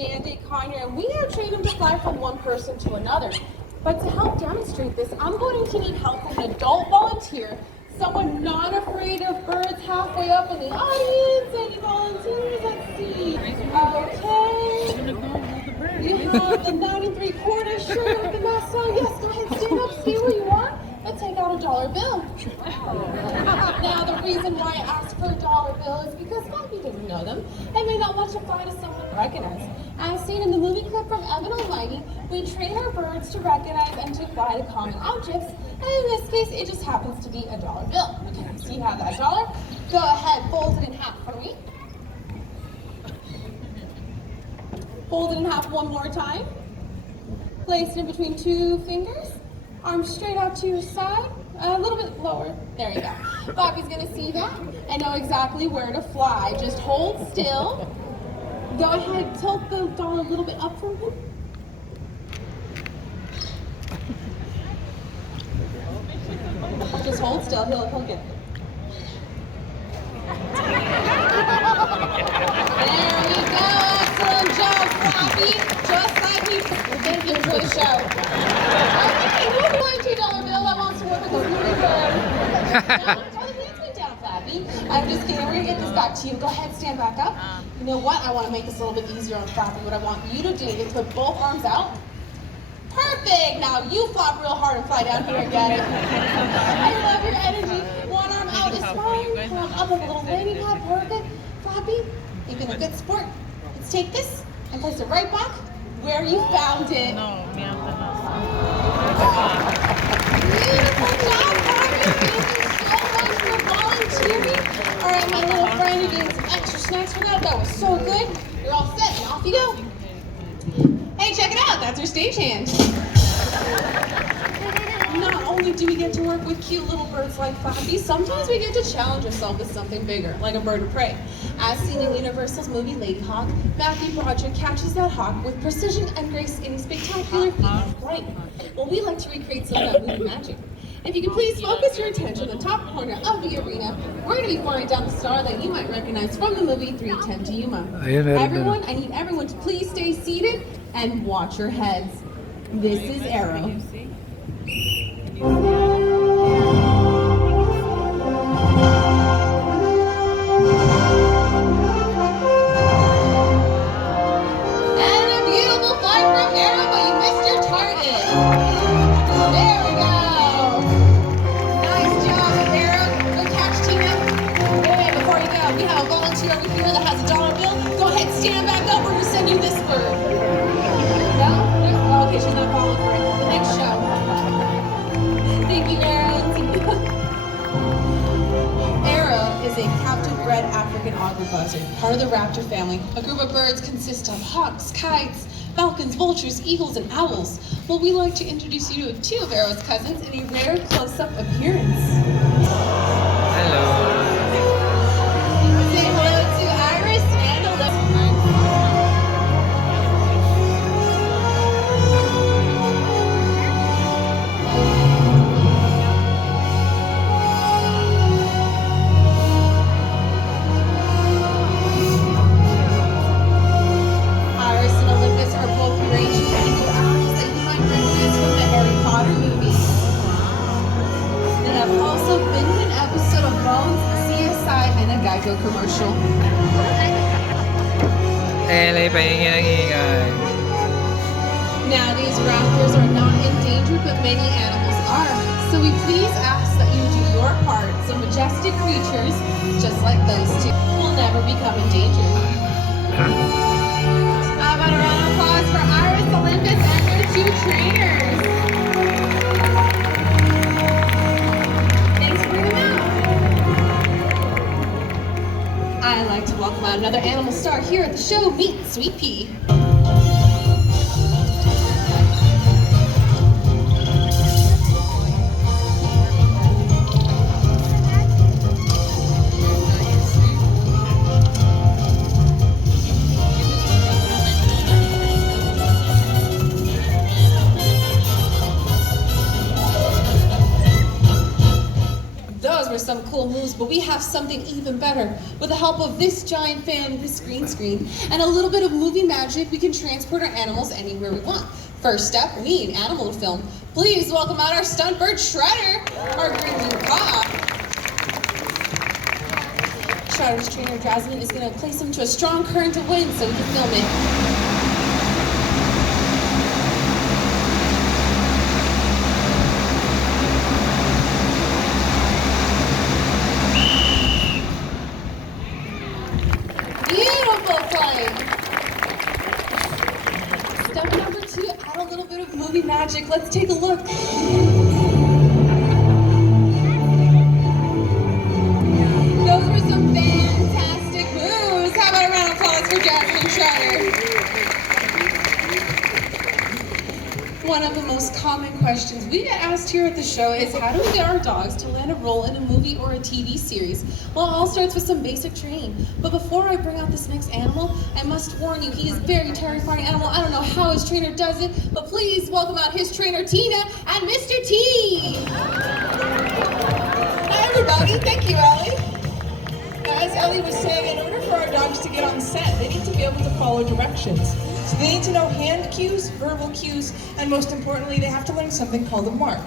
mandate kind here, and we are trained them to fly from one person to another. But to help demonstrate this, I'm going to need help from an adult volunteer, someone not afraid of birds halfway up in the audience. Any volunteers? Let's see. Okay. You have the 9 3/4 shirt with the mask on. Yes, go ahead, stand up, stay where you are, and take out a dollar bill. Now, the reason why I asked for a dollar bill is because Bobby doesn't know them and may not want to fly to someone to recognize. As seen in the movie clip from Evan Almighty, we train our birds to recognize and to fly to common objects, and in this case, it just happens to be a dollar bill. Okay, so you have that dollar. Go ahead, fold it in half for me. Fold it in half one more time. Place it in between 2 fingers. Arms straight out to your side. A little bit lower. There you go. Bobby's gonna see that and know exactly where to fly. Just hold still. Go ahead, tilt the dollar a little bit up from him. Just hold still, he'll get it. There we go, excellent job, Bobby. Just like we thank you for the show. Okay, who's going $2 bill that wants to work with us really good? I'm just kidding, we're gonna get this back to you. Go ahead, stand back up. You know what? I want to make this a little bit easier on Flappy. What I want you to do is put both arms out. Perfect! Now you flop real hard and fly down here and get it. I love your energy. One arm out is fine. Come up like a little lady pad. Perfect. Flappy, you've been a good sport. Let's take this and place it right back where you found it. Beautiful job, Flappy. Thank you so much for volunteering. All right, my little friend, you're getting some extra snacks for that. That was so good. You're all set, and off you go. Hey, check it out. That's our stagehand. Not only do we get to work with cute little birds like Flappy, sometimes we get to challenge ourselves with something bigger, like a bird of prey. As seen in Universal's movie Lady Hawk, Matthew Broderick catches that hawk with precision and grace in his spectacular feat of flight. Well, we like to recreate some of that movie magic. If you can please focus your attention on the top corner of the arena, we're going to be flying down the star that you might recognize from the movie 3:10 to Yuma. Everyone, I need everyone to please stay seated and watch your heads. This is Arrow. And a beautiful flight from Arrow, but you missed your target. There we go. Nice job, Arrow. Good catch, Tina. Wait, before you go, we have a volunteer over here that has a dollar bill. Go ahead, stand back up. We're going to send you this bird. No? Oh, okay, she's not following for it. The next show. Thank you, Arrow. Arrow is a captive-bred African oddly buzzard, part of the raptor family. A group of birds consists of hawks, kites, falcons, vultures, eagles, and owls. Well, we like to introduce you to 2 of Arrow's cousins in a rare close-up appearance. Hello. Say hello to Iris and Olivia. Iris and Olympus are both great eagle owls that you might recognize from the Harry Potter movies. They have also been in an episode of Bones, CSI, and a Geico commercial. Now, these raptors are not endangered, but many animals are. So we please ask that you do your part so majestic creatures, just like those 2, will never become endangered. How about a round of applause for Iris, Olympus, and their 2 trainers? Thanks for bringing them out. I'd like to welcome out another animal star here at the show. Meet Sweet Pea. Some cool cool moves, but we have something even better. With the help of this giant fan, this green screen, and a little bit of movie magic, we can transport our animals anywhere we want. First step, we need animal to film. Please welcome out our stunt bird Shredder, our great new cop. Shredder's trainer Jasmine is going to place him to a strong current of wind so we can film it. Step number 2, add a little bit of movie magic. Let's take a look. Those were some fantastic moves. How about a round of applause for Jasmine Shredder? One of the most common questions we get asked here at the show is how do we get our dogs to land a role in a movie or a TV series? Well, it all starts with some basic training. But before I bring out this next animal, I must warn you, he is a very terrifying animal. I don't know how his trainer does it, but please welcome out his trainer, Tina, and Mr. T. Hi, everybody. Thank you, Ellie. Now, as Ellie was saying, in order for our dogs to get on set, they need to be able to follow directions. So they need to know hand cues, verbal cues, and most importantly, they have to learn something called a mark.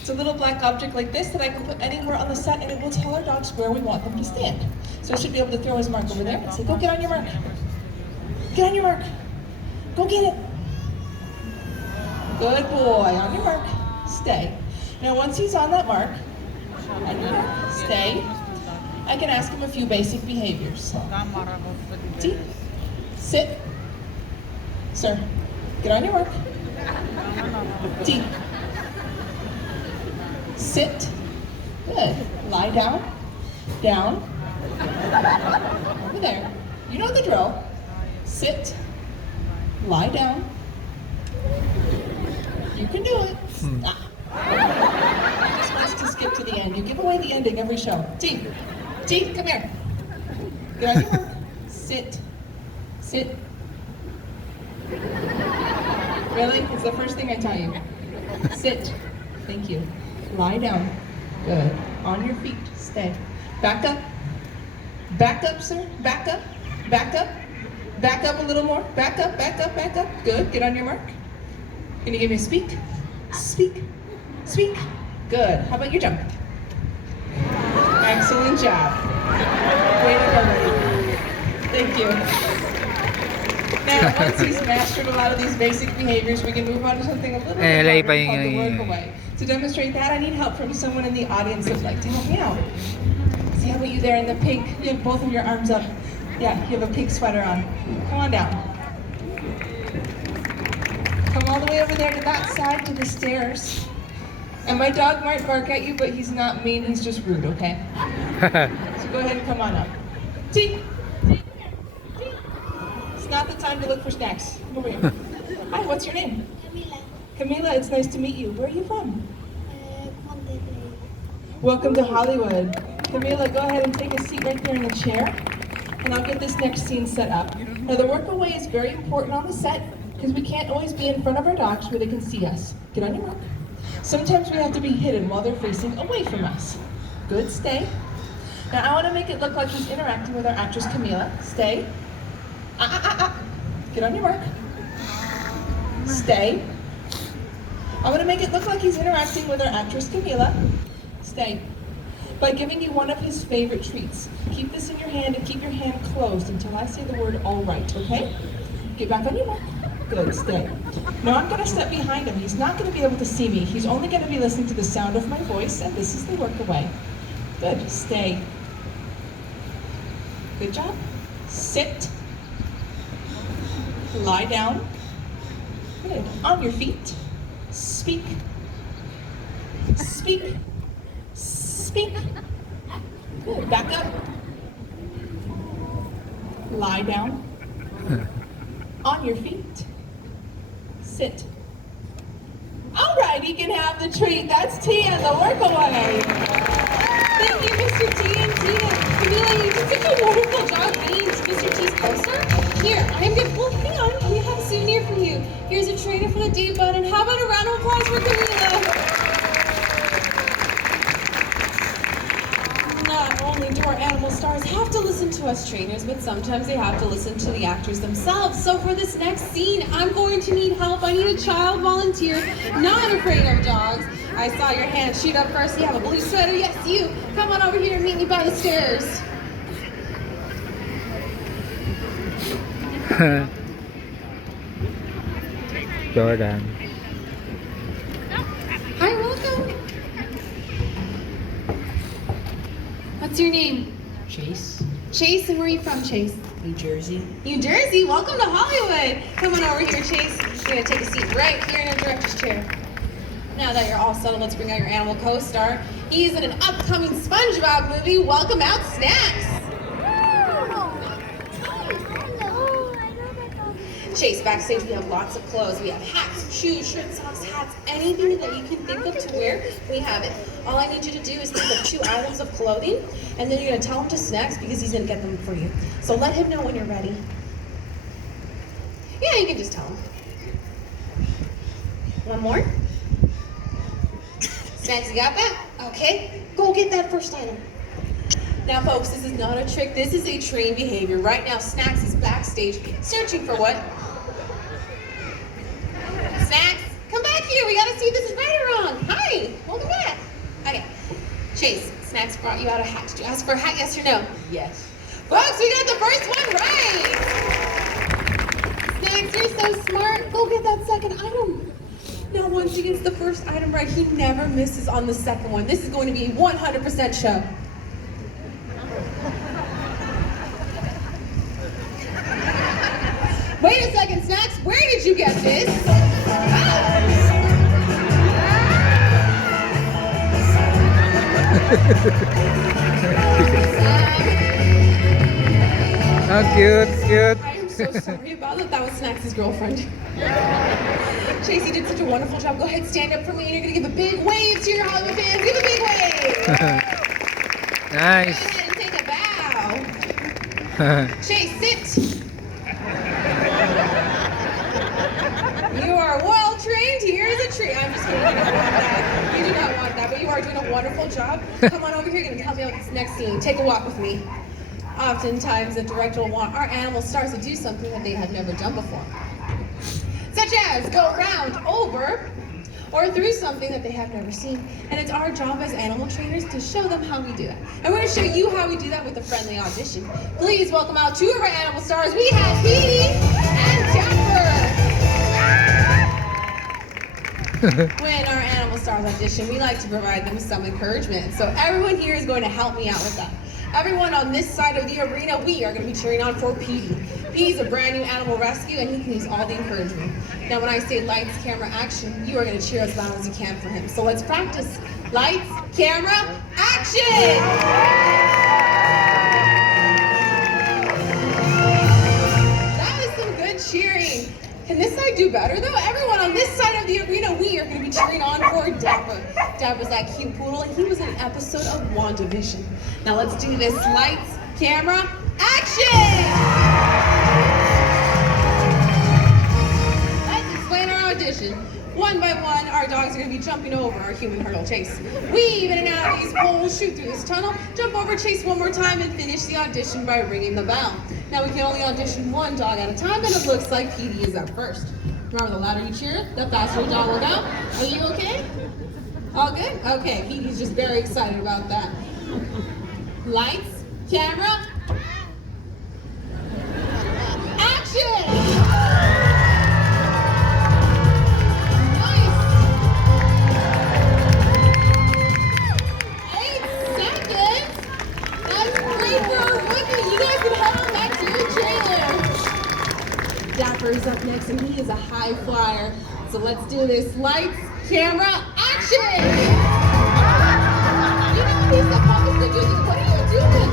It's a little black object like this that I can put anywhere on the set and it will tell our dogs where we want them to stand. So I should be able to throw his mark over there and say, go get on your mark. Get on your mark. Go get it. Good boy. On your mark. Stay. Now once he's on that mark, on your mark, stay, I can ask him a few basic behaviors. See? Sit. Sir, get on your mark. T. Sit. Good. Lie down. Down. Over there. You know the drill. Sit. Lie down. You can do it. He just wants to skip to the end. You give away the ending every show. T. T, come here. Get on your mark. Sit. Sit. Really? It's the first thing I tell you. Sit. Thank you. Lie down. Good. On your feet. Stay. Back up. Back up, sir. Back up. Back up. Back up a little more. Back up, back up, back up. Good. Get on your mark. Can you give me a speak? Speak. Speak. Good. How about your jump? Excellent job. Way to go, buddy. Thank you. Now, once he's mastered a lot of these basic behaviors, we can move on to something a little bit harder called the work away. To demonstrate that, I need help from someone in the audience that would like to help me out. See, how about you there in the pink? You have both of your arms up. Yeah, you have a pink sweater on. Come on down. Come all the way over there to that side, to the stairs. And my dog might bark at you, but he's not mean, he's just rude, okay? So go ahead and come on up. T. It's not the time to look for snacks. Come over here. Hi, what's your name? Camila. Camila, it's nice to meet you. Where are you from? Monterrey. Welcome to Hollywood. Camila, go ahead and take a seat right there in the chair, and I'll get this next scene set up. Now, the work away is very important on the set, because we can't always be in front of our dogs where they can see us. Get on your mark. Sometimes we have to be hidden while they're facing away from us. Good, stay. Now, I want to make it look like he's interacting with our actress Camila. Stay. Get on your mark. Stay. I want to make it look like he's interacting with our actress Camila. Stay. By giving you one of his favorite treats. Keep this in your hand and keep your hand closed until I say the word all right, okay? Get back on your mark. Good, stay. Now I'm going to step behind him. He's not going to be able to see me. He's only going to be listening to the sound of my voice, and this is the work away. Good, stay. Good job. Sit. Lie down. Good. On your feet. Speak. Speak. Speak. Good. Back up. Lie down. On your feet. Sit. All right, he can have the treat. That's Tia, the work away. Thank you, Mr. T and Tina. Camila, you just did a wonderful job being Mr. T's coaster. Here, I'm gonna, well, hang on, we have a souvenir for you. Here's a trainer for the date button. How about a round of applause for Camila? Not only do our animal stars have to listen to us trainers, but sometimes they have to listen to the actors themselves. So for this next scene, I'm going to need help. I need a child volunteer not afraid of dogs. I saw your hand shoot up first. You have a blue sweater. Yes, you. Come on over here and meet me by the stairs. Jordan. Hi, welcome. What's your name? Chase, Chase, and where are you from, Chase? New Jersey. New Jersey. Welcome to Hollywood. Come on over here, Chase. You're gonna take a seat right here in the director's chair. Now that you're all settled, let's bring out your animal co-star. He's in an upcoming SpongeBob movie. Welcome out, Snacks. Chase, backstage we have lots of clothes. We have hats, shoes, shirts, socks, hats, anything that you can think of to wear, we have it. All I need you to do is think of 2 items of clothing, and then you're gonna tell him to Snacks because he's gonna get them for you. So let him know when you're ready. Yeah, you can just tell him. One more. Snacks, you got that? Okay, go get that first item. Now folks, this is not a trick, this is a trained behavior. Right now, Snacks is backstage searching for what? Snacks, come back here, we gotta see if this is right or wrong. Hi, welcome back. Okay, Chase, Snacks brought you out a hat. Did you ask for a hat, yes or no? Yes. Folks, we got the first one right. Snacks, you're so smart, go get that second item. Now once he gets the first item right, he never misses on the second one. This is going to be a 100% show. Wait a second, Snacks, where did you get this? Oh, cute, cute. I am so sorry about that. That was Snacks' girlfriend. Chase, you did such a wonderful job. Go ahead, stand up for me, and you're gonna give a big wave to your Hollywood fans. Give a big wave. Nice. Go ahead and take a bow. Chase, sit. You are well trained. Here's a treat. I'm just kidding. You don't want that. You do not want that. But you are doing a wonderful job. Come on over here. You're going to help me out with this next scene. Take a walk with me. Oftentimes, the director will want our animal stars to do something that they have never done before. Such as go around, over, or through something that they have never seen. And it's our job as animal trainers to show them how we do that. And we're going to show you how we do that with a friendly audition. Please welcome out 2 of our animal stars. We have Petey and Dapper. When our animal stars audition, we like to provide them some encouragement. So everyone here is going to help me out with that. Everyone on this side of the arena, we are going to be cheering on for Petey. Petey's a brand new animal rescue and he can use all the encouragement. Now when I say lights, camera, action, you are going to cheer as loud as you can for him. So let's practice. Lights, camera, action! That was some good cheering. Can this side do better though? Everyone on this side of the arena, we are going to be cheering on for Dapper. Dapper's that cute poodle and he was in an episode of WandaVision. Now let's do this. Lights, camera, action! Let's explain our audition. One by one, our dogs are going to be jumping over our human hurdle. Chase. Weave in and out of these poles, shoot through this tunnel, jump over Chase one more time, and finish the audition by ringing the bell. Now we can only audition one dog at a time, and it looks like Petey is up first. Remember, the louder you cheer, the faster your dog will go. Are you okay? All good? Okay, Petey's just very excited about that. Lights, camera, action! Dapper is up next and he is a high flyer. So let's do this. Lights, camera, action! You know what he's supposed to do. What are you doing?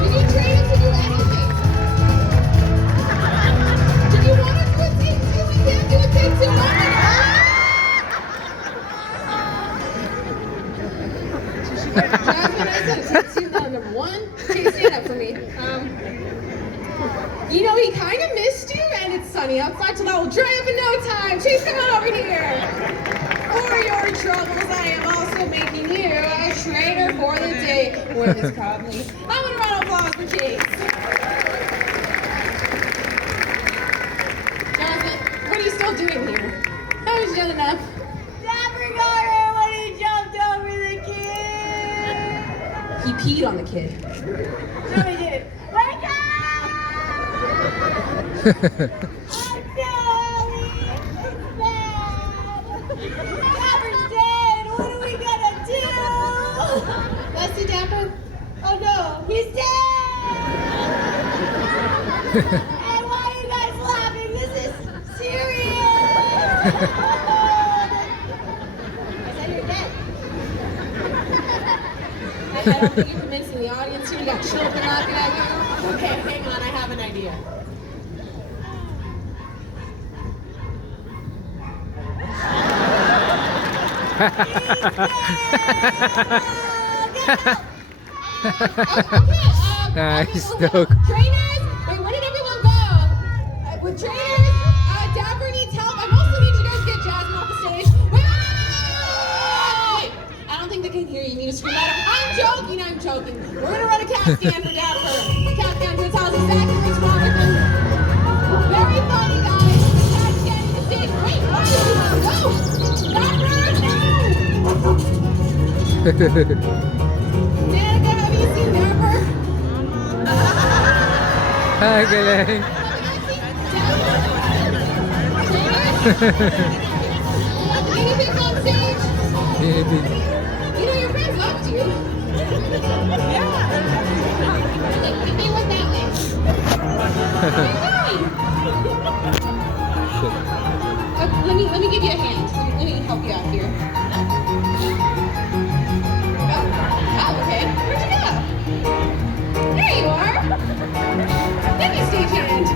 Did you train him to do anything? Did you want to do a take 2? We can't do a take 2. Oh my God! Jasmine, I said a take 2 now. Number 1. Chase, stand up for me. You know, he kind of missed you, and it's sunny outside, so that will dry up in no time. Chase, come on over here. For your troubles, I am also making you a trainer for the day. Boy, this crowd me. I'm gonna round of applause for Chase. Jonathan, what are you still doing here? How was done enough? Dapper got her when he jumped over the kid. He peed on the kid. No, he didn't. Wake up! Dapper's dead. What are we gonna do? Let's see, Dapper. Oh no, he's dead! And why are you guys laughing? This is serious! I said you're dead. I don't think you're convincing the audience here. You got children laughing at you. Okay, hang on, I have an idea. Nice okay. dog. Trainers, wait, where did everyone go? With trainers, Dapper needs help. I mostly need you guys to get Jasmine off the stage. Wait. I don't think they can hear you. You need to scream at them. I'm joking. We're gonna run a CAT scan for Dapper. CAT scan to tell us exactly what's wrong with him. Very funny, guys. CAT scan to the stage. Wait, why did you go? Dapper, no! Danica, have you seen Dapper? Hi, galing. Anything on stage? Baby. You know your friends loved you. Yeah. They went that way. Shit. Let me give you a hand. Let me help you out here. Oh, okay. Where'd you go? There you are. Give me a stage hand.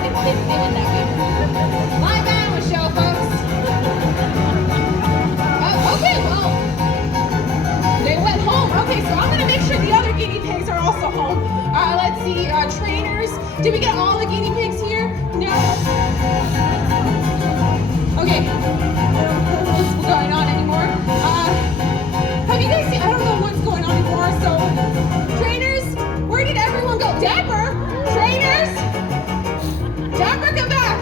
They went that way. Live animal show, folks. Oh, okay, well, they went home. Okay, so I'm gonna make sure the other guinea pigs are also home. Let's see, trainers. Did we get all the guinea pigs here? No. Okay. What's going on anymore? Have you guys seen? I don't know what's going on anymore. So, trainers, where did everyone go? Dapper, trainers, Dapper, come back.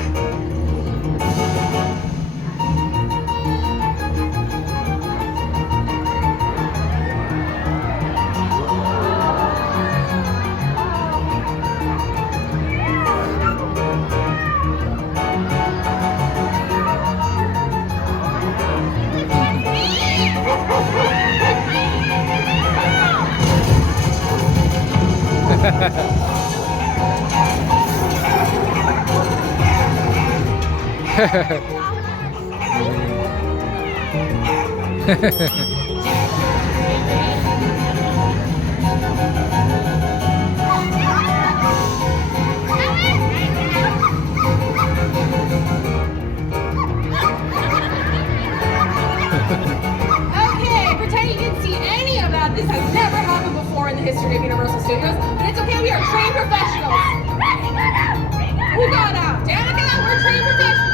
Okay, pretend you didn't see any of that. This has never happened before in the history of Universal Studios, but it's okay. We are trained professionals. Who got out? Danica, we're trained professionals.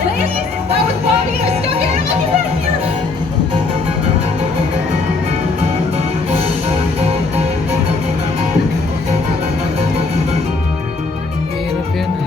Ladies, that was Bobby. I stuck in. I'm looking back here. Mahirap yan, ha?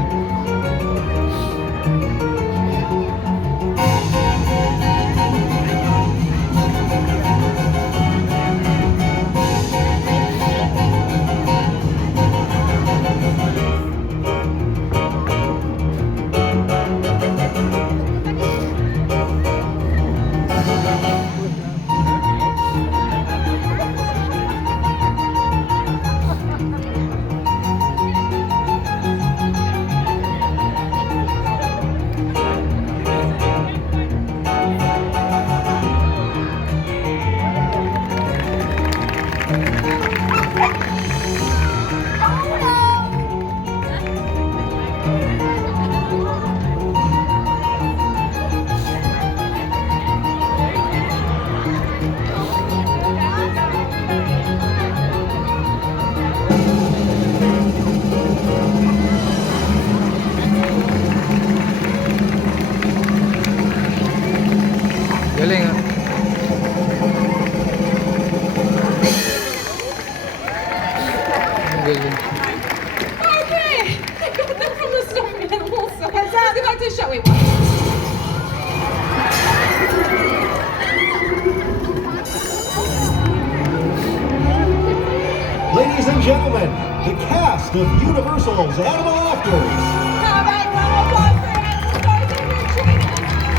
cast of Universal's Animal Actors. How about a round of applause for animal stars and their training?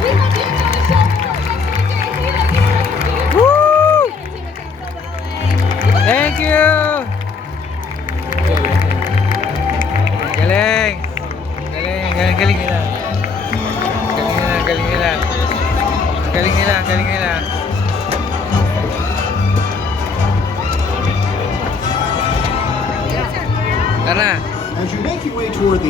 We hope you enjoy the show for the rest of the day here at Universal Studios. Woo! Entertainment Capital of LA. Thank you! Galing! Galing, galing nila. Galing nila. Galing nila, galing nila. Tara! As you make your way toward the